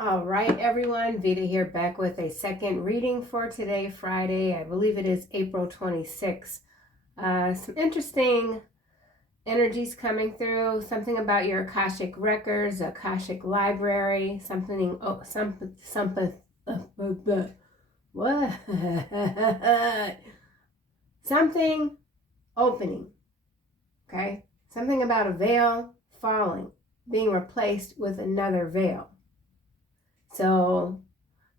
All right, everyone. Veda here, back with a second reading for today, Friday. I believe it is April 26th. Some interesting energies coming through. Something about your Akashic records, Akashic library. Something. Oh, what? Something opening. Okay. Something about a veil falling, being replaced with another veil. So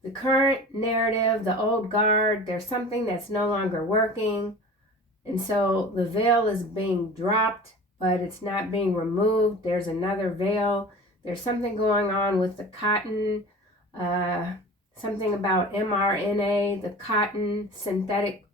the current narrative, the old guard, there's something that's no longer working. And so the veil is being dropped, but it's not being removed. There's another veil. There's something going on with the cotton, something about mRNA, the cotton, synthetic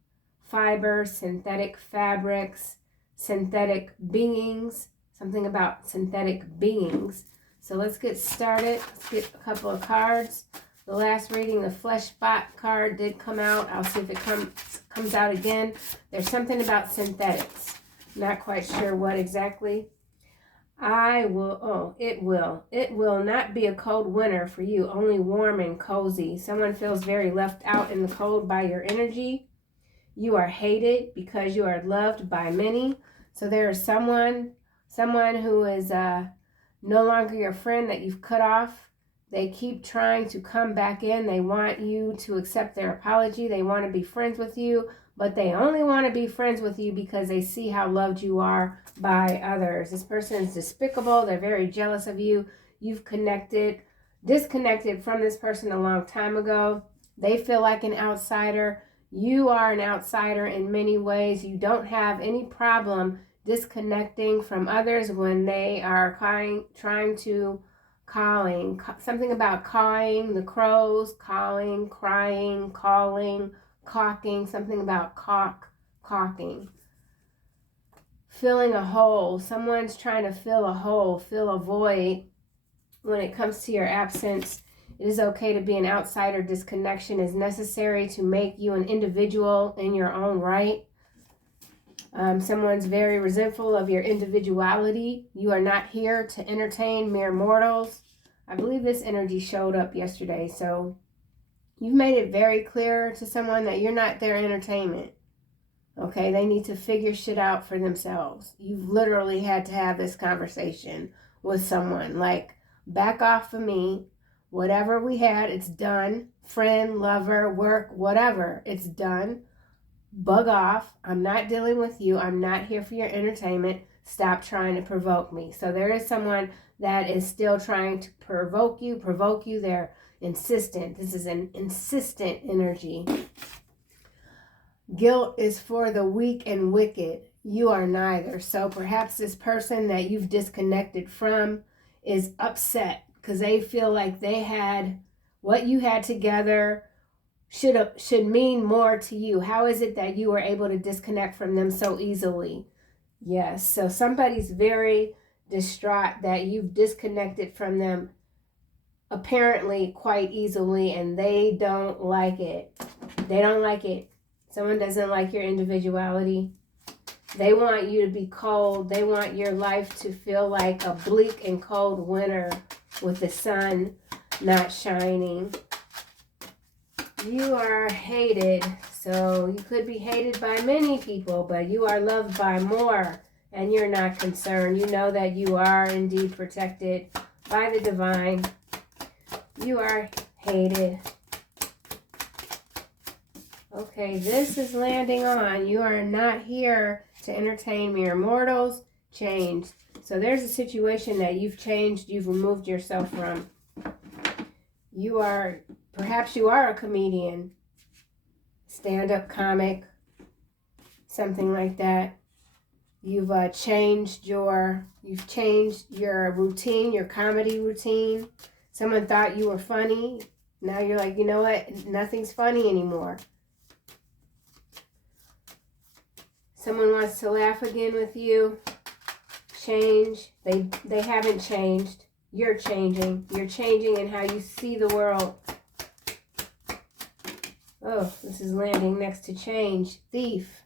fibers, synthetic fabrics, synthetic beings, something about synthetic beings. So let's get started. Let's get a couple of cards. The last reading, the flesh spot card did come out. I'll see if it comes out again. There's something about synthetics. Not quite sure what exactly. It will not be a cold winter for you, only warm and cozy. Someone feels very left out in the cold by your energy. You are hated because you are loved by many. So there is someone who is no longer your friend that you've cut off. They keep trying to come back in. They want you to accept their apology. They want to be friends with you, but they only want to be friends with you because they see how loved you are by others. This person is despicable. They're very jealous of you. You've disconnected from this person a long time ago. They feel like an outsider. You are an outsider in many ways. You don't have any problem disconnecting from others when they are trying to calling, something about cawing, the crows, calling, crying, calling, caulking, something about caulking. Filling a hole. Someone's trying to fill a hole, fill a void. When it comes to your absence, it is okay to be an outsider. Disconnection is necessary to make you an individual in your own right. Someone's very resentful of your individuality. You are not here to entertain mere mortals. I believe this energy showed up yesterday. So you've made it very clear to someone that you're not their entertainment. Okay, they need to figure shit out for themselves. You've literally had to have this conversation with someone. Like, back off of me. Whatever we had, it's done. Friend, lover, work, whatever, it's done. Bug off. I'm not dealing with you. I'm not here for your entertainment. Stop trying to provoke me. So there is someone that is still trying to provoke you. They're insistent. This is an insistent energy. Guilt is for the weak and wicked. You are neither. So perhaps this person that you've disconnected from is upset because they feel like they had what you had together should mean more to you. How is it that you were able to disconnect from them so easily? Yes, so somebody's very distraught that you've disconnected from them apparently quite easily, and they don't like it. They don't like it. Someone doesn't like your individuality. They want you to be cold. They want your life to feel like a bleak and cold winter with the sun not shining. You are hated, so you could be hated by many people, but you are loved by more, and you're not concerned. You know that you are indeed protected by the divine. You are hated. Okay, this is landing on. You are not here to entertain mere mortals. Changed. So there's a situation that you've changed, you've removed yourself from. Perhaps you are a comedian, stand-up comic, something like that. You've changed your routine, your comedy routine. Someone thought you were funny. Now you're like, you know what? Nothing's funny anymore. Someone wants to laugh again with you. Change. They haven't changed. You're changing. You're changing in how you see the world. Oh, this is landing next to change. Thief.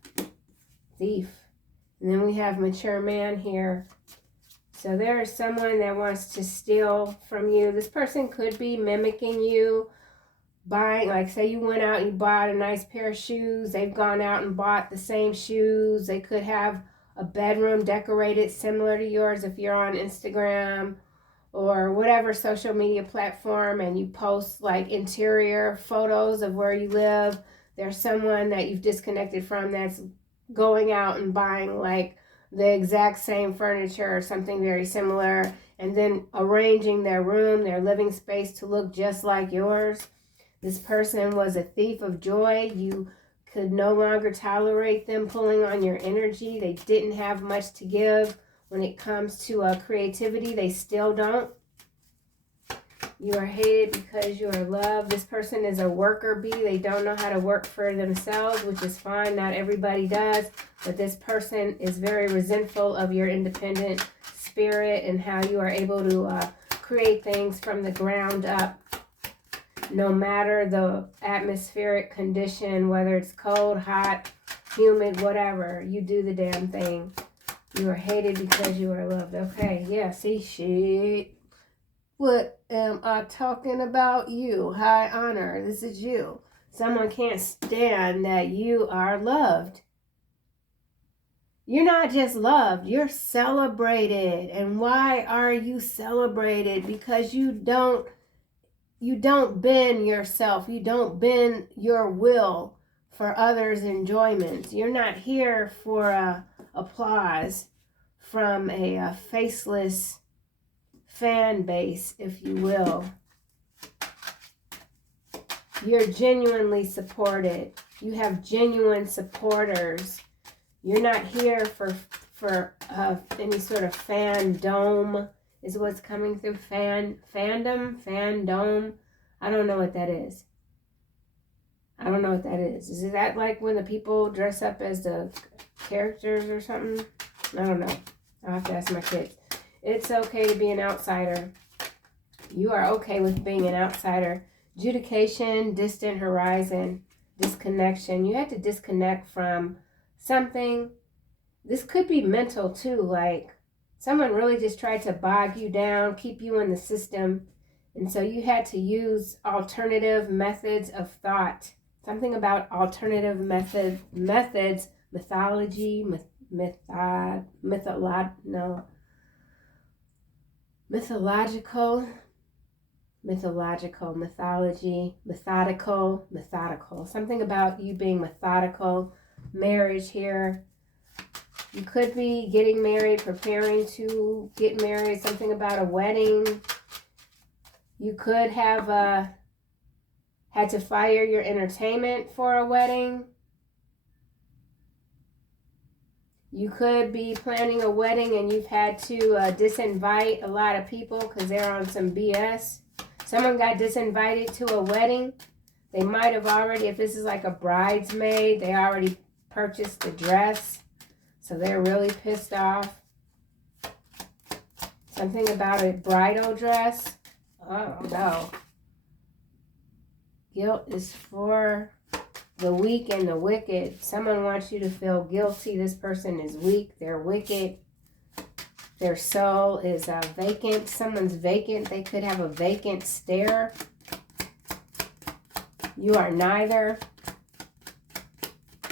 And then we have mature man here. So there is someone that wants to steal from you. This person could be mimicking you, buying, like say you went out and you bought a nice pair of shoes. They've gone out and bought the same shoes. They could have a bedroom decorated similar to yours if you're on Instagram or whatever social media platform, and you post like interior photos of where you live. There's someone that you've disconnected from that's going out and buying like the exact same furniture or something very similar, and then arranging their room, their living space to look just like yours. This person was a thief of joy. You could no longer tolerate them pulling on your energy. They didn't have much to give when it comes to creativity. They still don't. You are hated because you are loved. This person is a worker bee. They don't know how to work for themselves, which is fine. Not everybody does. But this person is very resentful of your independent spirit and how you are able to create things from the ground up. No matter the atmospheric condition, whether it's cold, hot, humid, whatever, you do the damn thing. You are hated because you are loved. Okay, yeah, see, shit. What am I talking about? You. High honor. This is you. Someone can't stand that you are loved. You're not just loved, you're celebrated. And why are you celebrated? Because you don't bend yourself. You don't bend your will for others' enjoyments. You're not here for applause from a faceless fan base, if you will. You're genuinely supported. You have genuine supporters. You're not here for any sort of fandom is what's coming through. Fandom. I don't know what that is. Is that like when the people dress up as the characters or something? I don't know. I'll have to ask my kids. It's okay to be an outsider. You are okay with being an outsider. Adjudication, distant horizon, disconnection. You had to disconnect from something. This could be mental too, like someone really just tried to bog you down, keep you in the system, and so you had to use alternative methods of thought. Something about alternative mythology, methodical. Something about you being methodical. Marriage here. You could be getting married, preparing to get married, something about a wedding. You could have had to fire your entertainment for a wedding. You could be planning a wedding and you've had to disinvite a lot of people because they're on some BS. Someone got disinvited to a wedding. They might have already, if this is like a bridesmaid, they already purchased the dress. So they're really pissed off. Something about a bridal dress. I don't know. Guilt is for the weak and the wicked. Someone wants you to feel guilty. This person is weak. They're wicked. Their soul is vacant. Someone's vacant. They could have a vacant stare. You are neither.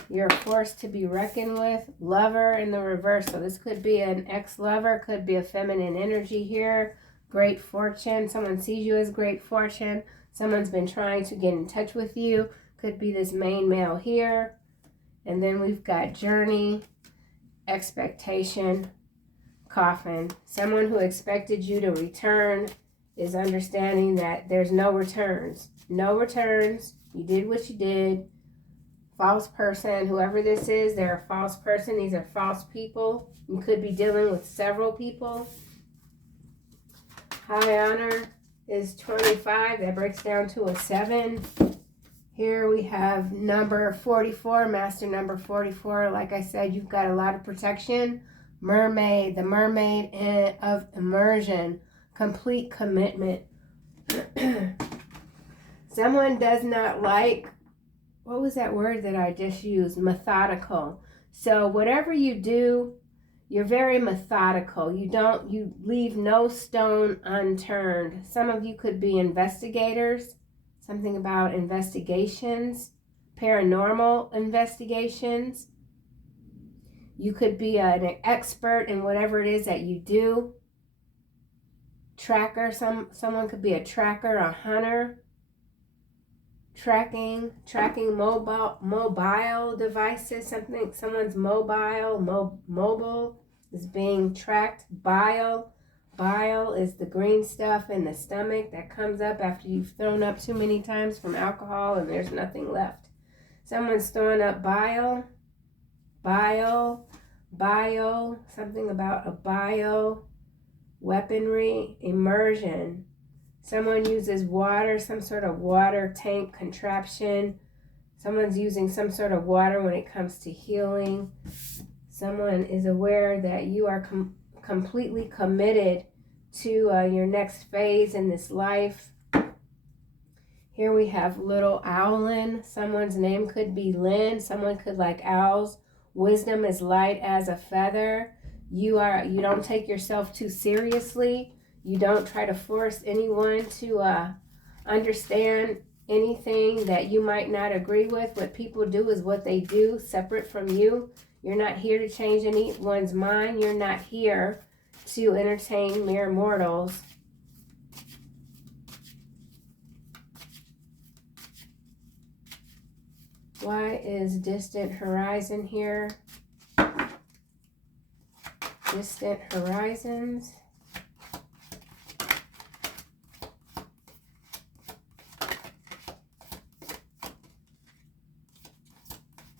You're a force to be reckoned with. Lover in the reverse. So this could be an ex-lover. Could be a feminine energy here. Great fortune. Someone sees you as great fortune. Someone's been trying to get in touch with you. Could be this main male here. And then we've got journey, expectation, coffin. Someone who expected you to return is understanding that there's no returns. No returns. You did what you did. False person, whoever this is, they're a false person. These are false people. You could be dealing with several people. High honor is 25. That breaks down to a 7. Here we have number 44, master number 44. Like I said, you've got a lot of protection. Mermaid, the mermaid of immersion, complete commitment. Someone does not like, what was that word that I just used? Methodical. So whatever you do, You're very methodical. You leave no stone unturned. Some of you could be investigators, something about investigations, paranormal investigations. You could be an expert in whatever it is that you do. Tracker, someone could be a tracker, a hunter. Tracking mobile devices, someone's mobile is being tracked. Bile is the green stuff in the stomach that comes up after you've thrown up too many times from alcohol and there's nothing left. Someone's throwing up bile, something about a bio weaponry, immersion. Someone uses water, some sort of water tank contraption. Someone's using some sort of water when it comes to healing. Someone is aware that you are completely committed to your next phase in this life. Here we have little owlin. Someone's name could be Lynn. Someone could like owls. Wisdom is light as a feather. You don't take yourself too seriously. You don't try to force anyone to understand anything that you might not agree with. What people do is what they do, separate from you. You're not here to change anyone's mind. You're not here to entertain mere mortals. Why is distant horizon here? Distant horizons.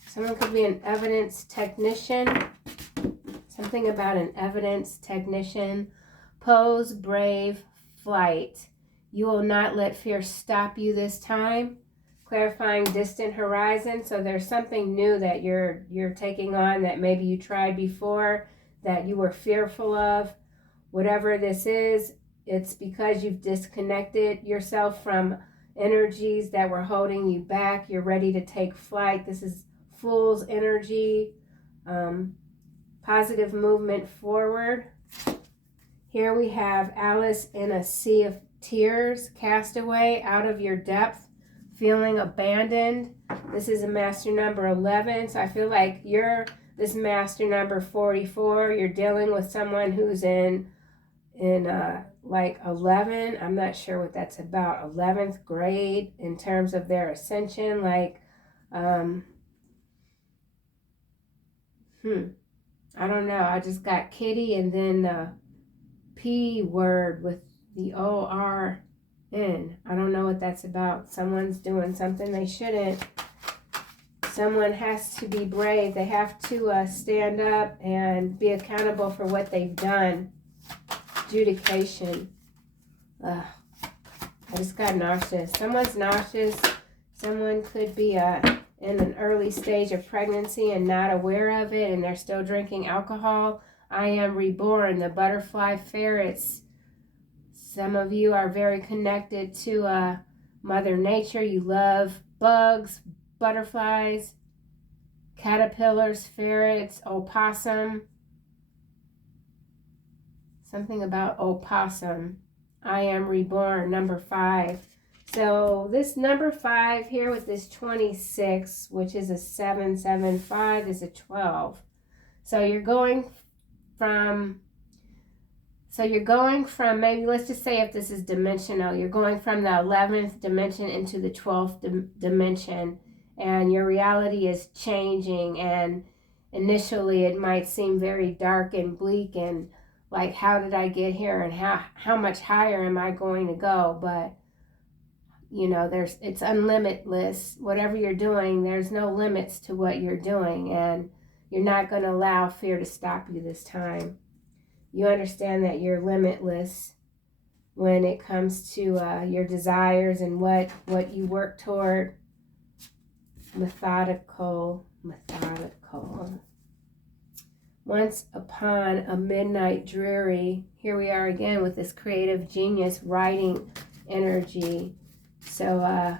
Someone could be an evidence technician. Something about an evidence technician. Pose brave flight. You will not let fear stop you this time. Clarifying distant horizon. So there's something new that you're taking on that maybe you tried before that you were fearful of. Whatever this is, it's because you've disconnected yourself from energies that were holding you back. You're ready to take flight. This is Fool's energy, positive movement forward. Here we have Alice in a sea of tears, castaway, out of your depth, feeling abandoned. This is a master number 11, so I feel like you're this master number 44. You're dealing with someone who's in like 11. I'm not sure what that's about. 11th grade in terms of their ascension, like I don't know. I just got kitty and then the P word with the O-R-N. I don't know what that's about. Someone's doing something they shouldn't. Someone has to be brave. They have to stand up and be accountable for what they've done. Adjudication. I just got nauseous. Someone's nauseous. Someone could be in an early stage of pregnancy and not aware of it, and they're still drinking alcohol. I am reborn, the butterfly ferrets. Some of you are very connected to Mother Nature. You love bugs, butterflies, caterpillars, ferrets, opossum. Something about opossum. I am reborn, number 5. So this number 5 here with this 26, which is a 775, is a 12. So you're going from maybe, let's just say if this is dimensional, you're going from the 11th dimension into the 12th dimension, and your reality is changing, and initially it might seem very dark and bleak and like, how did I get here, and how much higher am I going to go? But you know, it's unlimitless. Whatever you're doing, there's no limits to what you're doing, and you're not going to allow fear to stop you this time. You understand that you're limitless when it comes to your desires and what you work toward. Methodical. Once upon a midnight dreary. Here we are again with this creative genius writing energy. So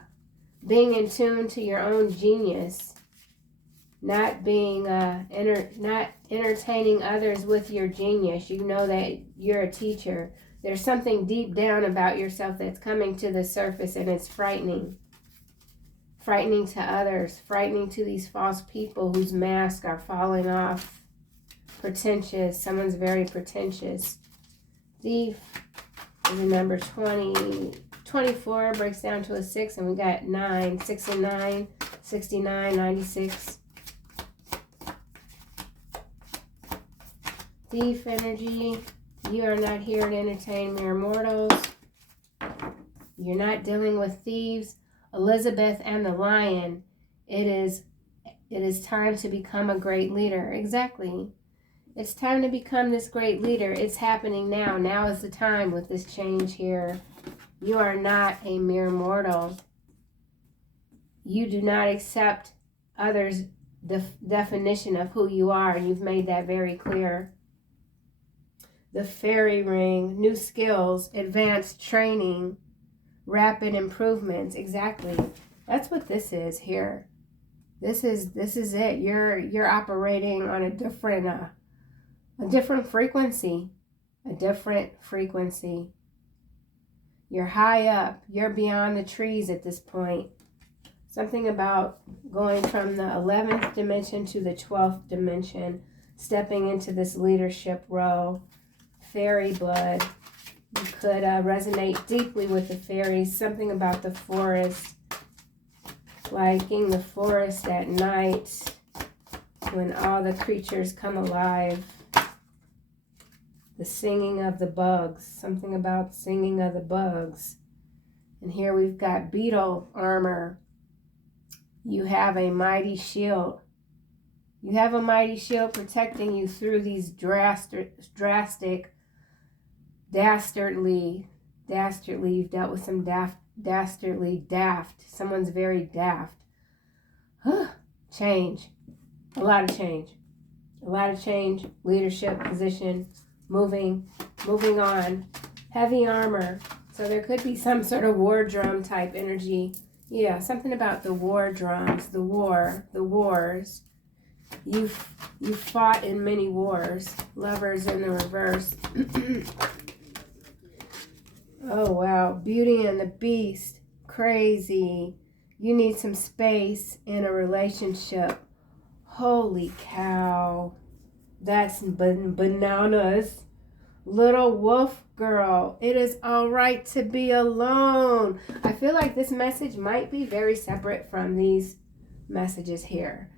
being in tune to your own genius. not being not entertaining others with your genius. You know that you're a teacher. There's something deep down about yourself that's coming to the surface, and it's frightening. Frightening to others, frightening to these false people whose masks are falling off. Pretentious. Someone's very pretentious. Thief is the number 20. 24 breaks down to a 6, and we got 9. 6 and 9. 69, 96. Thief energy. You are not here to entertain mere mortals. You're not dealing with thieves. Elizabeth and the Lion. It is time to become a great leader. Exactly. It's time to become this great leader. It's happening now. Now is the time with this change here. You are not a mere mortal. You do not accept others' definition of who you are, and you've made that very clear. The fairy ring, new skills, advanced training, rapid improvements. Exactly. That's what this is here. This is it. You're operating on a different frequency. A different frequency. You're high up. You're beyond the trees at this point. Something about going from the 11th dimension to the 12th dimension, stepping into this leadership role. Fairy blood. You could resonate deeply with the fairies. Something about the forest. Liking the forest at night when all the creatures come alive. The singing of the bugs. Something about singing of the bugs. And here we've got beetle armor. You have a mighty shield. You have a mighty shield protecting you through these dastardly, you've dealt with some dastardly daft. Someone's very daft. Change. A lot of change. A lot of change. Leadership, position, moving on. Heavy armor. So there could be some sort of war drum type energy. Yeah, something about the war drums, the wars. You fought in many wars. Lovers in the reverse. Oh, wow. Beauty and the Beast. Crazy. You need some space in a relationship. Holy cow. That's bananas. Little wolf girl. It is all right to be alone. I feel like this message might be very separate from these messages here.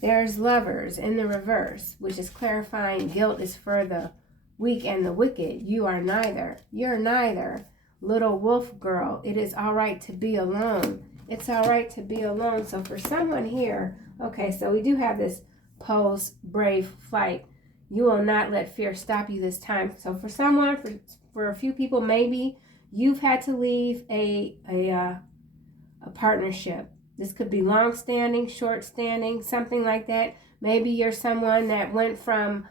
There's lovers in the reverse, which is clarifying guilt is for the weak and the wicked. You are neither. You're neither. Little wolf girl. It is all right to be alone. It's all right to be alone. So for someone here, okay, so we do have this pose, brave flight. You will not let fear stop you this time. So for someone, for a few people, maybe you've had to leave a partnership. This could be long-standing, short-standing, something like that. Maybe you're someone that went from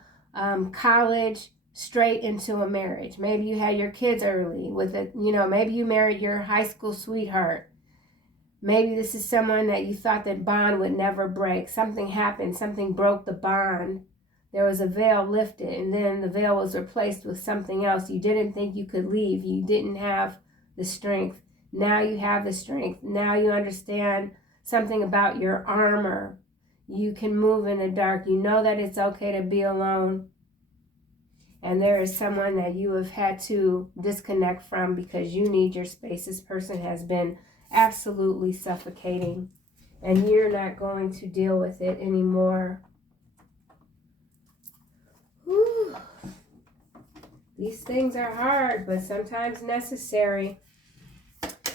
college straight into a marriage. Maybe you had your kids early with it. Maybe you married your high school sweetheart. Maybe this is someone that you thought that bond would never break. Something happened. Something broke the bond. There was a veil lifted, and then the veil was replaced with something else. You didn't think you could leave. You didn't have the strength. Now you have the strength. Now you understand something about your armor. You can move in the dark. You know that it's okay to be alone. And there is someone that you have had to disconnect from because you need your space. This person has been absolutely suffocating, and you're not going to deal with it anymore. Whew. These things are hard, but sometimes necessary.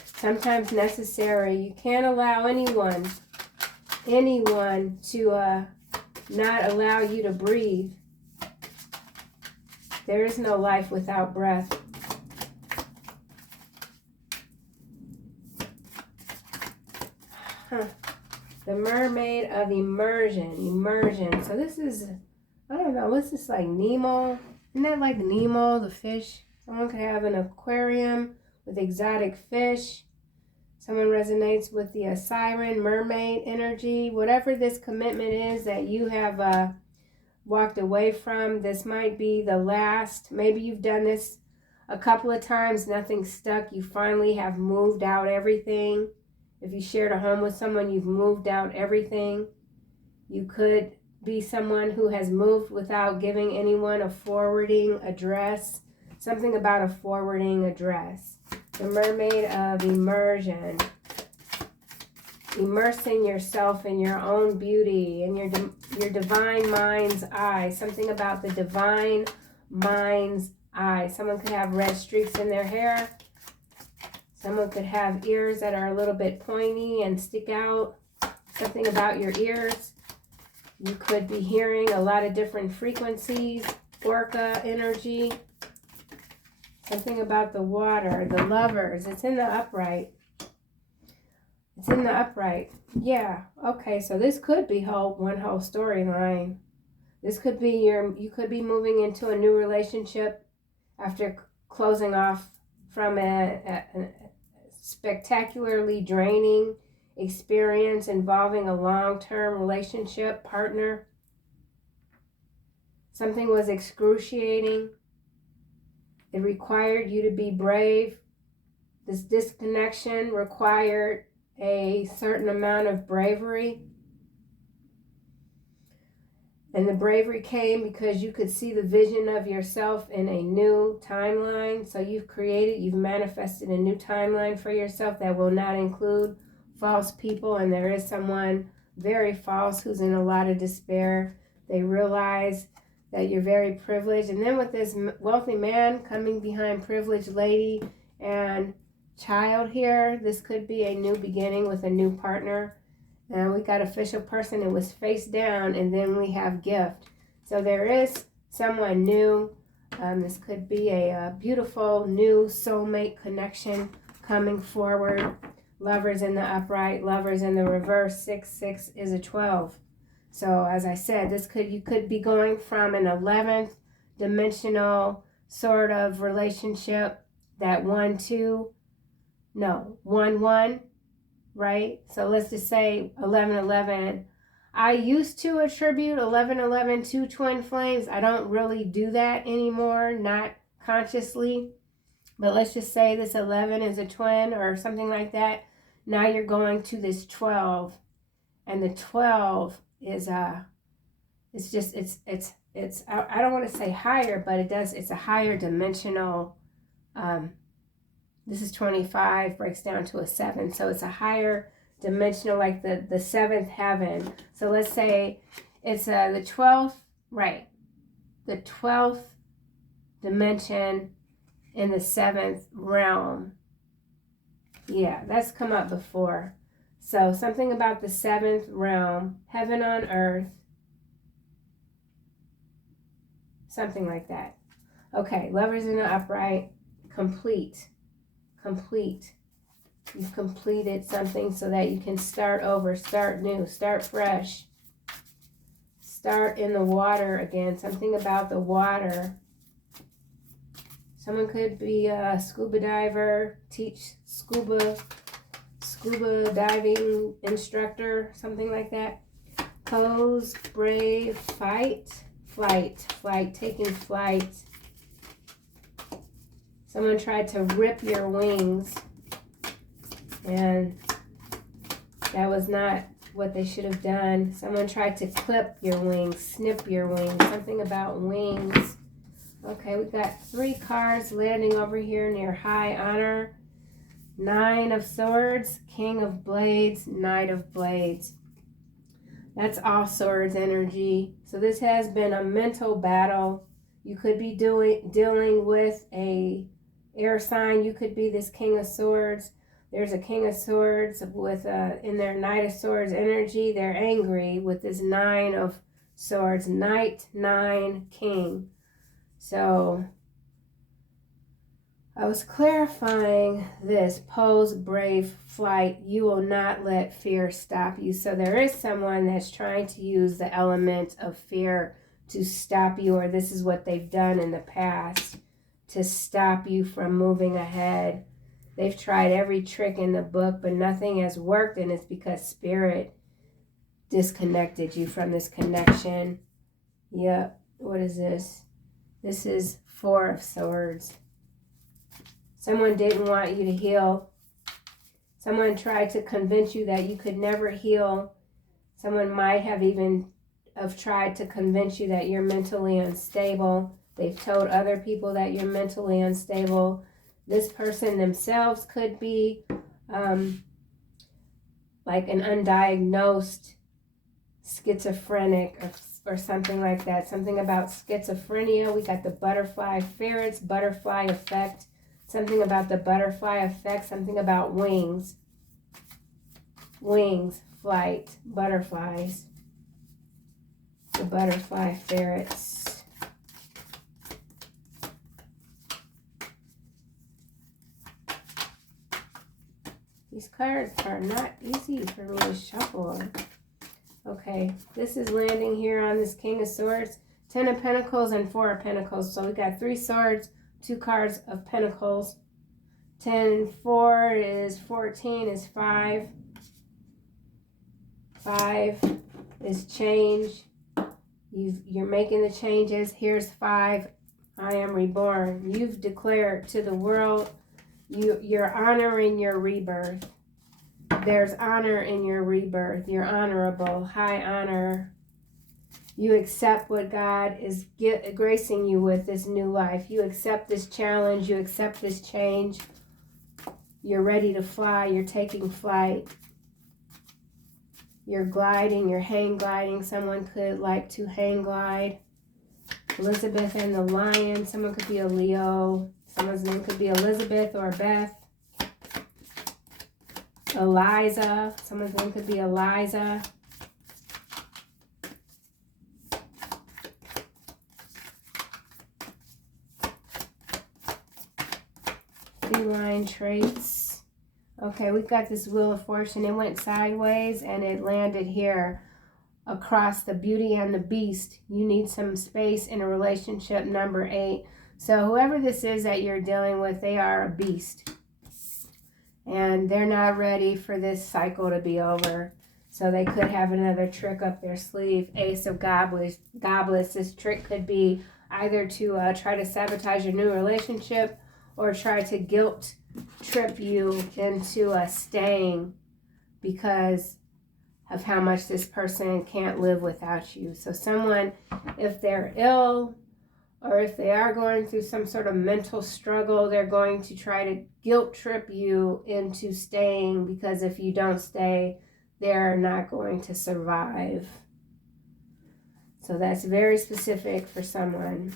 Sometimes necessary. You can't allow anyone to not allow you to breathe. There is no life without breath. The mermaid of immersion. So this is, I don't know, what's this, like Nemo? Isn't that like Nemo, the fish? Someone could have an aquarium with exotic fish. Someone resonates with the siren, mermaid energy. Whatever this commitment is that you have walked away from, this might be the last. Maybe you've done this a couple of times, nothing stuck. You finally have moved out everything. If you shared a home with someone, you've moved out everything. You could be someone who has moved without giving anyone a forwarding address. Something about a forwarding address. The mermaid of immersion. Immersing yourself in your own beauty and your divine mind's eye. Something about the divine mind's eye. Someone could have red streaks in their hair. Someone could have ears that are a little bit pointy and stick out. Something about your ears. You could be hearing a lot of different frequencies. Orca energy. Something about the water, the lovers. It's in the upright. It's in the upright. Yeah. Okay. So this could be one whole storyline. This could be you could be moving into a new relationship after closing off from a spectacularly draining experience involving a long-term relationship partner. Something was excruciating. It required you to be brave. This disconnection required a certain amount of bravery. And the bravery came because you could see the vision of yourself in a new timeline. So you've manifested a new timeline for yourself that will not include false people. And there is someone very false who's in a lot of despair. They realize that you're very privileged. And then with this wealthy man coming behind privileged lady and child here, this could be a new beginning with a new partner. And we got official person. It was face down, and then we have gift. So there is someone new. This could be a beautiful new soulmate connection coming forward. Lovers in the upright, lovers in the reverse. 6, 6 is a 12. So as I said, you could be going from an 11th dimensional sort of relationship, that 1, 1, right? So let's just say 11, 11. I used to attribute 11, 11 to twin flames. I don't really do that anymore, not consciously. But let's just say this 11 is a twin or something like that. Now you're going to this 12, and the 12 is I don't want to say higher, but it's a higher dimensional. This is 25, breaks down to a 7. So it's a higher dimensional, like the seventh heaven. So let's say it's the 12th, right? The 12th dimension in the 7th realm. Yeah, that's come up before. So something about the 7th realm, heaven on earth. Something like that. Okay, lovers in the upright, complete. You've completed something so that you can start over, start new, start fresh. Start in the water again. Something about the water. Someone could be a scuba diver, teach scuba diving instructor, something like that. Pose, brave, fight, flight, taking flight. Someone tried to rip your wings, and that was not what they should have done. Someone tried to clip your wings, snip your wings, something about wings. Okay, we've got 3 cards landing over here near high honor. 9 of swords, king of blades, knight of blades. That's all swords energy. So this has been a mental battle. You could be dealing with a air sign. You could be this king of swords. There's a king of swords with in their knight of swords energy. They're angry with this 9 of swords. Knight, 9, king. So I was clarifying this. Pose, brave, flight. You will not let fear stop you. So there is someone that's trying to use the element of fear to stop you, or this is what they've done in the past to stop you from moving ahead. They've tried every trick in the book, but nothing has worked, and it's because Spirit disconnected you from this connection. Yep. What is this? This is 4 of Swords. Someone didn't want you to heal. Someone tried to convince you that you could never heal. Someone might have even tried to convince you that you're mentally unstable. They've told other people that you're mentally unstable. This person themselves could be like an undiagnosed schizophrenic or something like that. Something about schizophrenia. We got the butterfly ferrets, butterfly effect. Something about the butterfly effect. Something about wings. Wings, flight, butterflies. The butterfly ferrets. These cards are not easy for me to shuffle. Okay, this is landing here on this King of Swords, 10 of Pentacles and 4 of Pentacles. So we got 3 swords, 2 cards of Pentacles. 10 and 4 is 14 is 5. 5 is change. You're making the changes. Here's 5. I am reborn. You've declared to the world. You're honoring your rebirth. There's honor in your rebirth. You're honorable. High honor. You accept what God is gracing you with, this new life. You accept this challenge. You accept this change. You're ready to fly. You're taking flight. You're gliding. You're hang gliding. Someone could like to hang glide. Elizabeth and the Lion. Someone could be a Leo. Someone's name could be Elizabeth or Beth. Eliza. Someone's name could be Eliza. Feline traits. Okay, we've got this Wheel of Fortune. It went sideways and it landed here across the Beauty and the Beast. You need some space in a relationship, number 8. So whoever this is that you're dealing with, they are a beast. And they're not ready for this cycle to be over. So they could have another trick up their sleeve. Ace of Goblets. This trick could be either to try to sabotage your new relationship or try to guilt trip you into staying because of how much this person can't live without you. So someone, if they're ill or if they are going through some sort of mental struggle, they're going to try to guilt trip you into staying, because if you don't stay, they're not going to survive. So that's very specific for someone.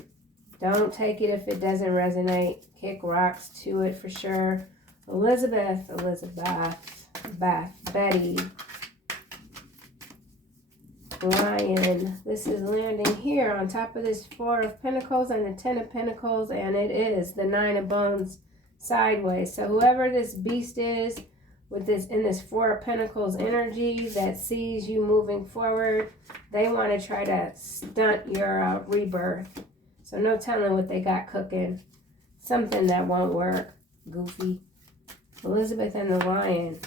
Don't take it if it doesn't resonate. Kick rocks to it for sure. Elizabeth, Betty, Lion. This is landing here on top of this 4 of Pentacles and the 10 of Pentacles, and it is the 9 of Bones sideways. So whoever this beast is with this in this 4 of Pentacles energy that sees you moving forward, they want to try to stunt your rebirth. So no telling what they got cooking. Something that won't work. Goofy. Elizabeth and the Lion.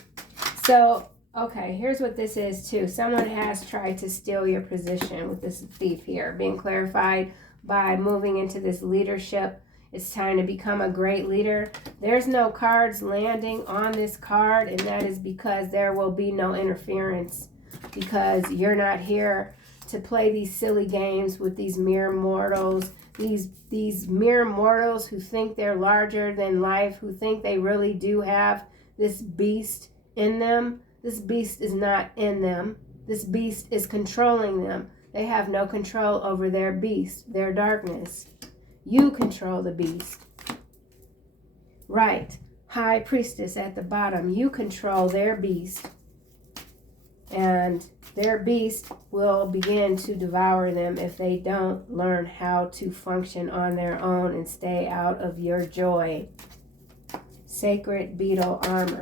So, okay, here's what this is too. Someone has tried to steal your position with this thief here. Being clarified by moving into this leadership. It's time to become a great leader. There's no cards landing on this card, and that is because there will be no interference. Because you're not here to play these silly games with these mere mortals. These mere mortals who think they're larger than life, who think they really do have this beast in them. This beast is not in them. This beast is controlling them. They have no control over their beast, their darkness. You control the beast. Right. High Priestess at the bottom. You control their beast. And their beast will begin to devour them if they don't learn how to function on their own and stay out of your joy. Sacred beetle armor.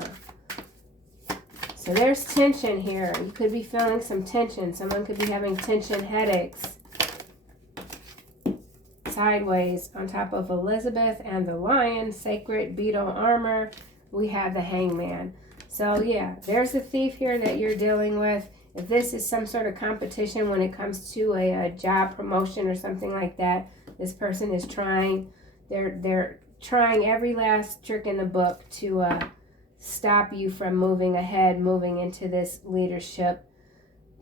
So there's tension here. You could be feeling some tension. Someone could be having tension headaches. Sideways on top of Elizabeth and the Lion. Sacred beetle armor. we have the Hangman. So yeah, there's a thief here that you're dealing with. If this is some sort of competition when it comes to a job promotion or something like that, this person is trying, they're trying every last trick in the book to stop you from moving ahead, moving into this leadership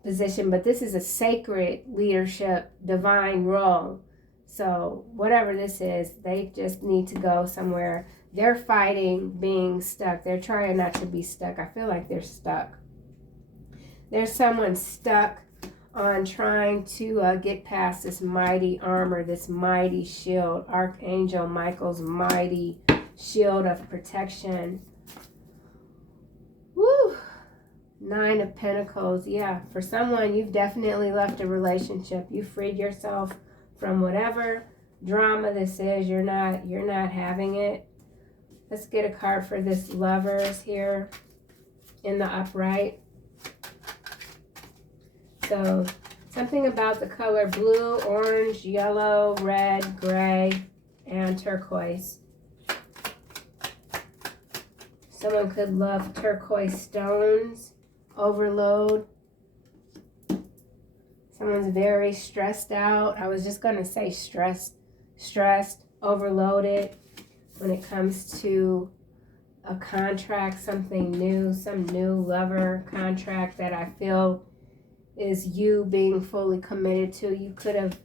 position. But this is a sacred leadership, divine role. So whatever this is, they just need to go somewhere. They're fighting being stuck. They're trying not to be stuck. I feel like they're stuck. There's someone stuck on trying to get past this mighty armor, this mighty shield, Archangel Michael's mighty shield of protection. Woo! 9 of Pentacles. Yeah, for someone, you've definitely left a relationship. You freed yourself from whatever drama this is. You're not having it. Let's get a card for this Lovers here in the upright. So something about the color blue, orange, yellow, red, gray, and turquoise. Someone could love turquoise stones, overload. Someone's very stressed out. I was just going to say stressed, overloaded when it comes to a contract, something new, some new lover contract that I feel is you being fully committed to. You could have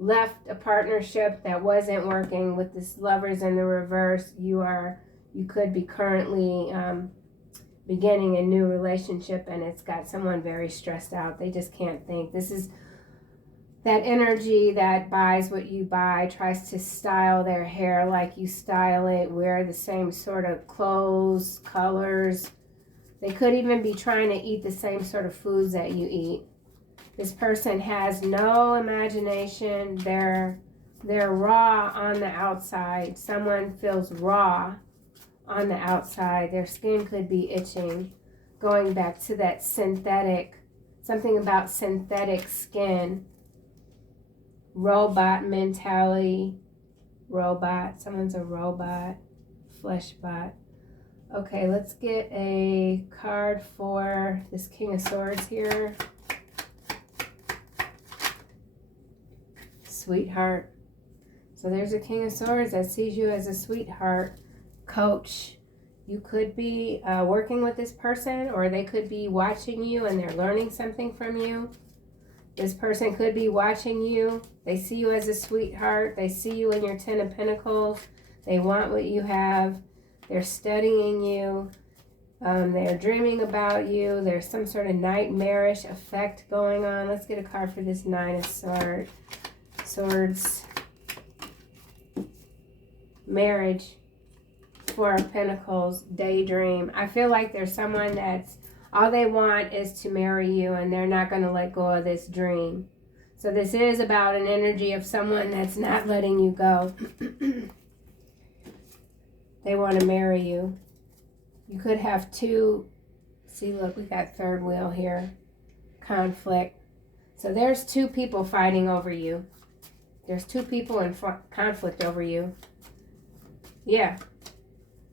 left a partnership that wasn't working with this Lovers in the reverse. You could be currently beginning a new relationship, and it's got someone very stressed out. They just can't think. This is that energy that buys what you buy, tries to style their hair like you style it, wear the same sort of clothes, colors. They could even be trying to eat the same sort of foods that you eat. This person has no imagination. They're raw on the outside. Someone feels raw on the outside. Their skin could be itching. Going back to that synthetic, something about synthetic skin. Robot mentality. Robot. Someone's a robot. Flesh bot. Okay, let's get a card for this King of Swords here. Sweetheart. So there's a King of Swords that sees you as a sweetheart, coach. You could be working with this person, or they could be watching you and they're learning something from you. This person could be watching you. They see you as a sweetheart. They see you in your 10 of Pentacles. They want what you have. They're studying you. They're dreaming about you. There's some sort of nightmarish effect going on. Let's get a card for this 9 of Swords. Marriage. 4 of Pentacles. Daydream. I feel like there's someone that's all they want is to marry you, and they're not going to let go of this dream. So this is about an energy of someone that's not letting you go. They want to marry you. You could have 2. See, look, we got 3rd wheel here. Conflict. So there's 2 people fighting over you. There's 2 people in conflict over you. Yeah.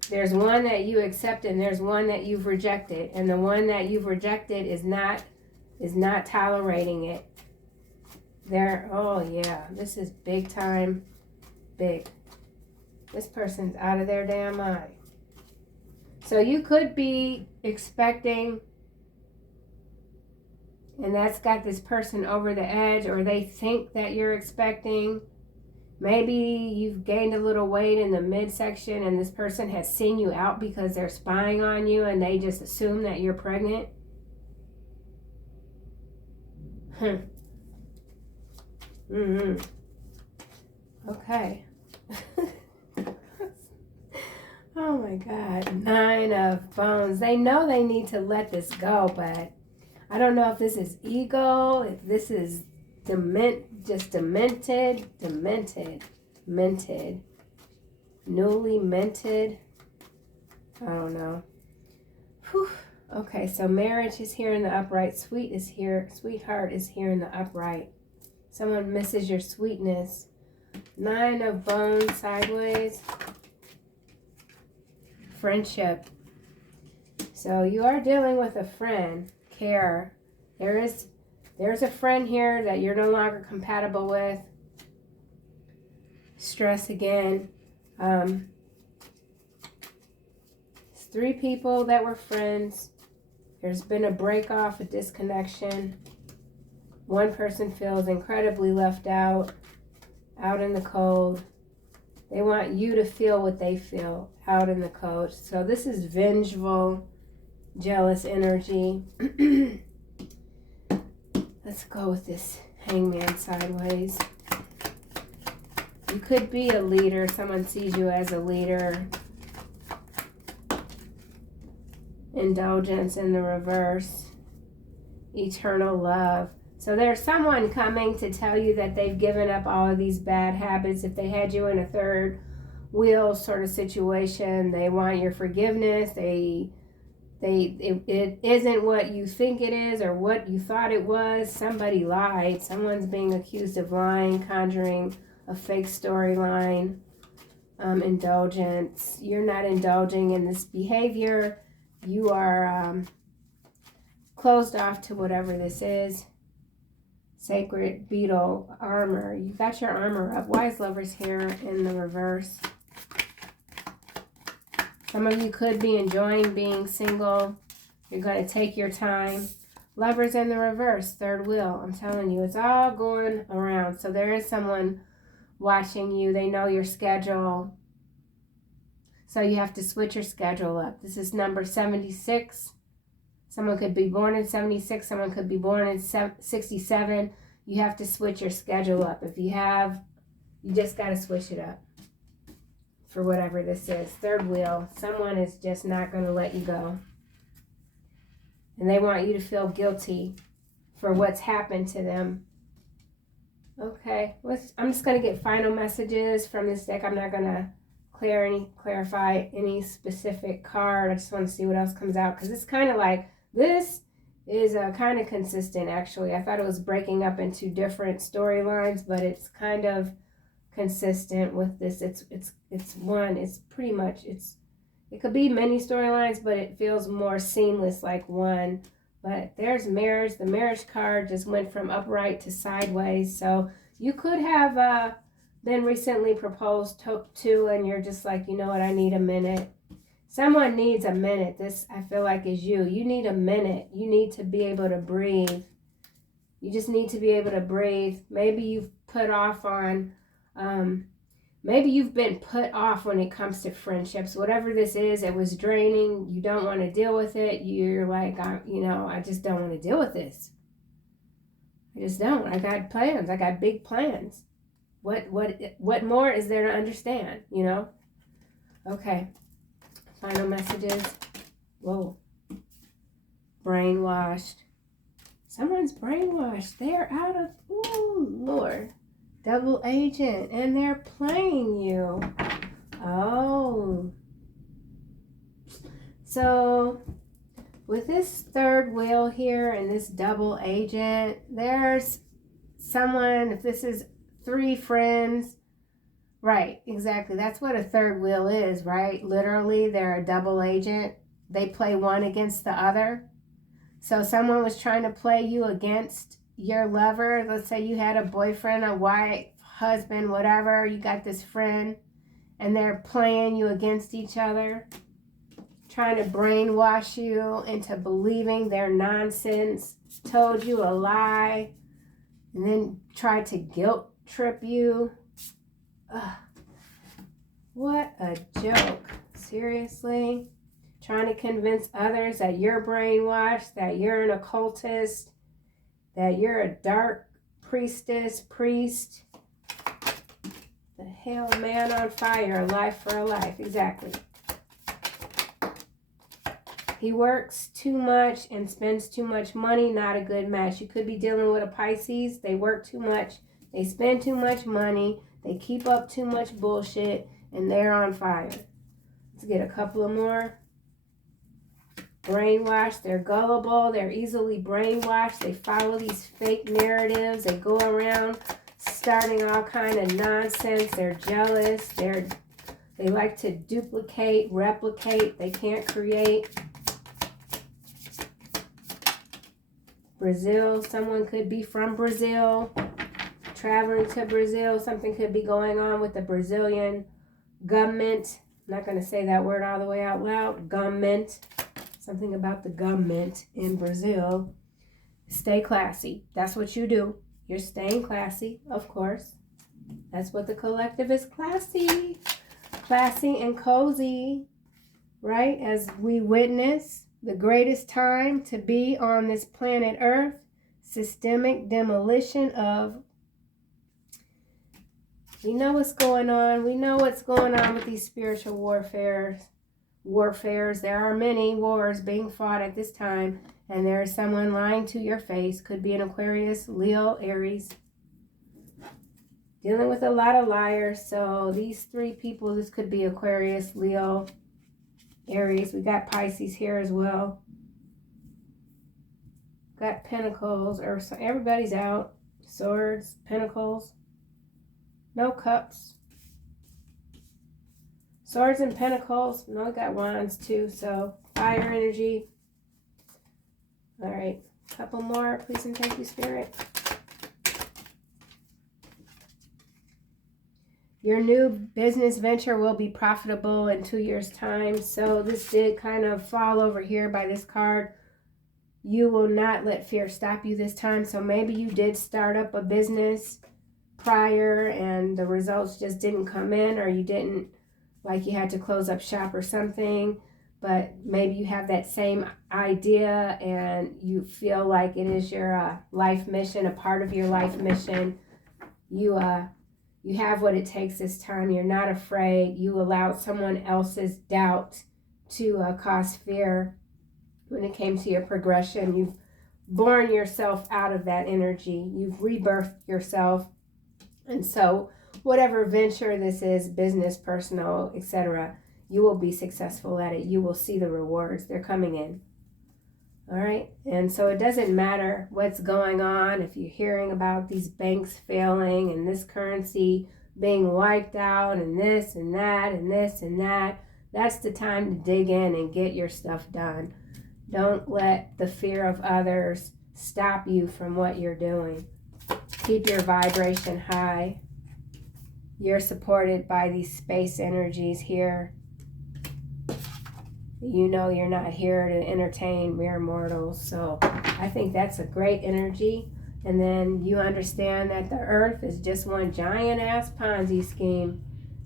There's one that you accept, and there's one that you've rejected. And the one that you've rejected is not tolerating it. Oh yeah, this is big time, big. This person's out of their damn mind. So you could be expecting, and that's got this person over the edge, or they think that you're expecting. Maybe you've gained a little weight in the midsection, and this person has seen you out because they're spying on you, and they just assume that you're pregnant. Okay. Oh my God. 9 of Bones. They know they need to let this go, but I don't know if this is ego, if this is demented, newly minted. I don't know. Whew. Okay, so marriage is here in the upright. Sweetheart is here in the upright. Someone misses your sweetness. 9 of Bones sideways. Friendship. So you are dealing with a friend. Care. There's a friend here that you're no longer compatible with. Stress again. It's 3 people that were friends. There's been a break off, a disconnection. One person feels incredibly left out in the cold. They want you to feel what they feel out in the cold. So this is vengeful, jealous energy. Let's go with this hangman sideways. You could be a leader. Someone sees you as a leader. Indulgence in the reverse. Eternal love. So there's someone coming to tell you that they've given up all of these bad habits. If they had you in a third wheel sort of situation, they want your forgiveness. It isn't what you think it is or what you thought it was. Somebody lied. Someone's being accused of lying, conjuring a fake storyline. Indulgence. You're not indulging in this behavior. You are closed off to whatever this is. Sacred beetle armor. You got your armor up. Wise lovers here in the reverse. Some of you could be enjoying being single. You're going to take your time. Lovers in the reverse. Third wheel. I'm telling you, it's all going around. So there is someone watching you. They know your schedule. So you have to switch your schedule up. This is number 76. Someone could be born in 76. Someone could be born in 67. You have to switch your schedule up. If you have, you just got to switch it up for whatever this is. Third wheel. Someone is just not going to let you go. And they want you to feel guilty for what's happened to them. Okay. I'm just going to get final messages from this deck. I'm not going to clarify any specific card. I just want to see what else comes out, because it's kind of like, this is kind of consistent, actually. I thought it was breaking up into different storylines, but it's kind of consistent with this. It's one. It's pretty much, it could be many storylines, but it feels more seamless like one. But there's marriage. The marriage card just went from upright to sideways. So you could have been recently proposed to, and you're just like, you know what, I need a minute. Someone needs a minute. This, I feel like, is you. You need a minute. You need to be able to breathe. You just need to be able to breathe. Maybe you've put off on, maybe you've been put off when it comes to friendships. Whatever this is, it was draining. You don't want to deal with it. You're like, I just don't want to deal with this. I just don't. I got plans. I got big plans. What more is there to understand, Okay. Final messages. Whoa. Brainwashed. Someone's brainwashed. They're out of, ooh, Lord. Double agent. And they're playing you. Oh. So, with this third wheel here and this double agent, there's someone, if this is 3 friends, right, exactly. That's what a third wheel is, right? Literally, they're a double agent. They play one against the other. So someone was trying to play you against your lover. Let's say you had a boyfriend, a wife, husband, whatever. You got this friend, and they're playing you against each other, trying to brainwash you into believing their nonsense, told you a lie, and then tried to guilt trip you. Ugh. What a joke. Seriously? Trying to convince others that you're brainwashed, that you're an occultist, that you're a dark priest. The hell, man on fire, a life for a life. Exactly. He works too much and spends too much money. Not a good match. You could be dealing with a Pisces. They work too much. They spend too much money. They keep up too much bullshit, and they're on fire. Let's get a couple of more. Brainwashed. They're gullible. They're easily brainwashed. They follow these fake narratives. They go around starting all kind of nonsense. They're jealous. They like to duplicate, replicate. They can't create. Brazil. Someone could be from Brazil, traveling to Brazil. Something could be going on with the Brazilian government. I'm not going to say that word all the way out loud. Government. Something about the government in Brazil. Stay classy. That's what you do. You're staying classy, of course. That's what the collective is, classy. Classy and cozy, right? As we witness the greatest time to be on this planet Earth, systemic demolition of, we know what's going on. We know what's going on with these spiritual warfares. There are many wars being fought at this time, and there is someone lying to your face. Could be an Aquarius, Leo, Aries. Dealing with a lot of liars. So these three people, this could be Aquarius, Leo, Aries. We got Pisces here as well. Got Pentacles, or so everybody's out. Swords, Pentacles, no Cups. Swords and Pentacles. No, we got Wands too. So fire energy. All right, couple more, please and thank you, Spirit. Your new business venture will be profitable in 2 years' time. So this did kind of fall over here by this card. You will not let fear stop you this time. So maybe you did start up a business prior and the results just didn't come in, or you didn't, like you had to close up shop or something. But maybe you have that same idea and you feel like it is your life mission, a part of your life mission. You have what it takes this time. You're not afraid. You allowed someone else's doubt to cause fear when it came to your progression. You've born yourself out of that energy. You've rebirthed yourself. And so whatever venture this is, business, personal, etc., you will be successful at it. You will see the rewards. They're coming in. All right. And so it doesn't matter what's going on. If you're hearing about these banks failing and this currency being wiped out and this and that and this and that, that's the time to dig in and get your stuff done. Don't let the fear of others stop you from what you're doing. Keep your vibration high. You're supported by these space energies here. You know you're not here to entertain mere mortals. So I think that's a great energy. And then you understand that the earth is just one giant ass Ponzi scheme.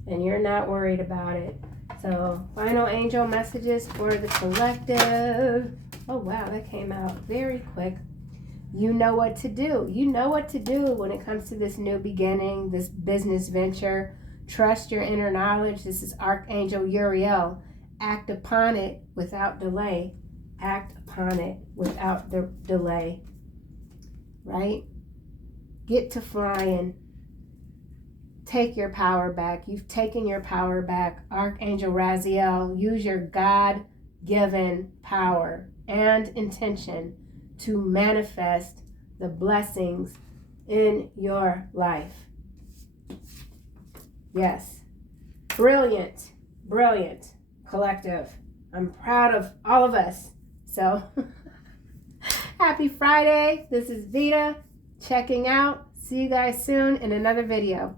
And you're not worried about it. So final angel messages for the collective. Oh wow, that came out very quick. You know what to do. You know what to do when it comes to this new beginning, this business venture. Trust your inner knowledge. This is Archangel Uriel. Act upon it without delay. Act upon it without delay. Right? Get to flying. Take your power back. You've taken your power back. Archangel Raziel, use your God-given power and intention to manifest the blessings in your life. Yes. Brilliant. Brilliant. Collective. I'm proud of all of us. So, happy Friday. This is Veda checking out. See you guys soon in another video.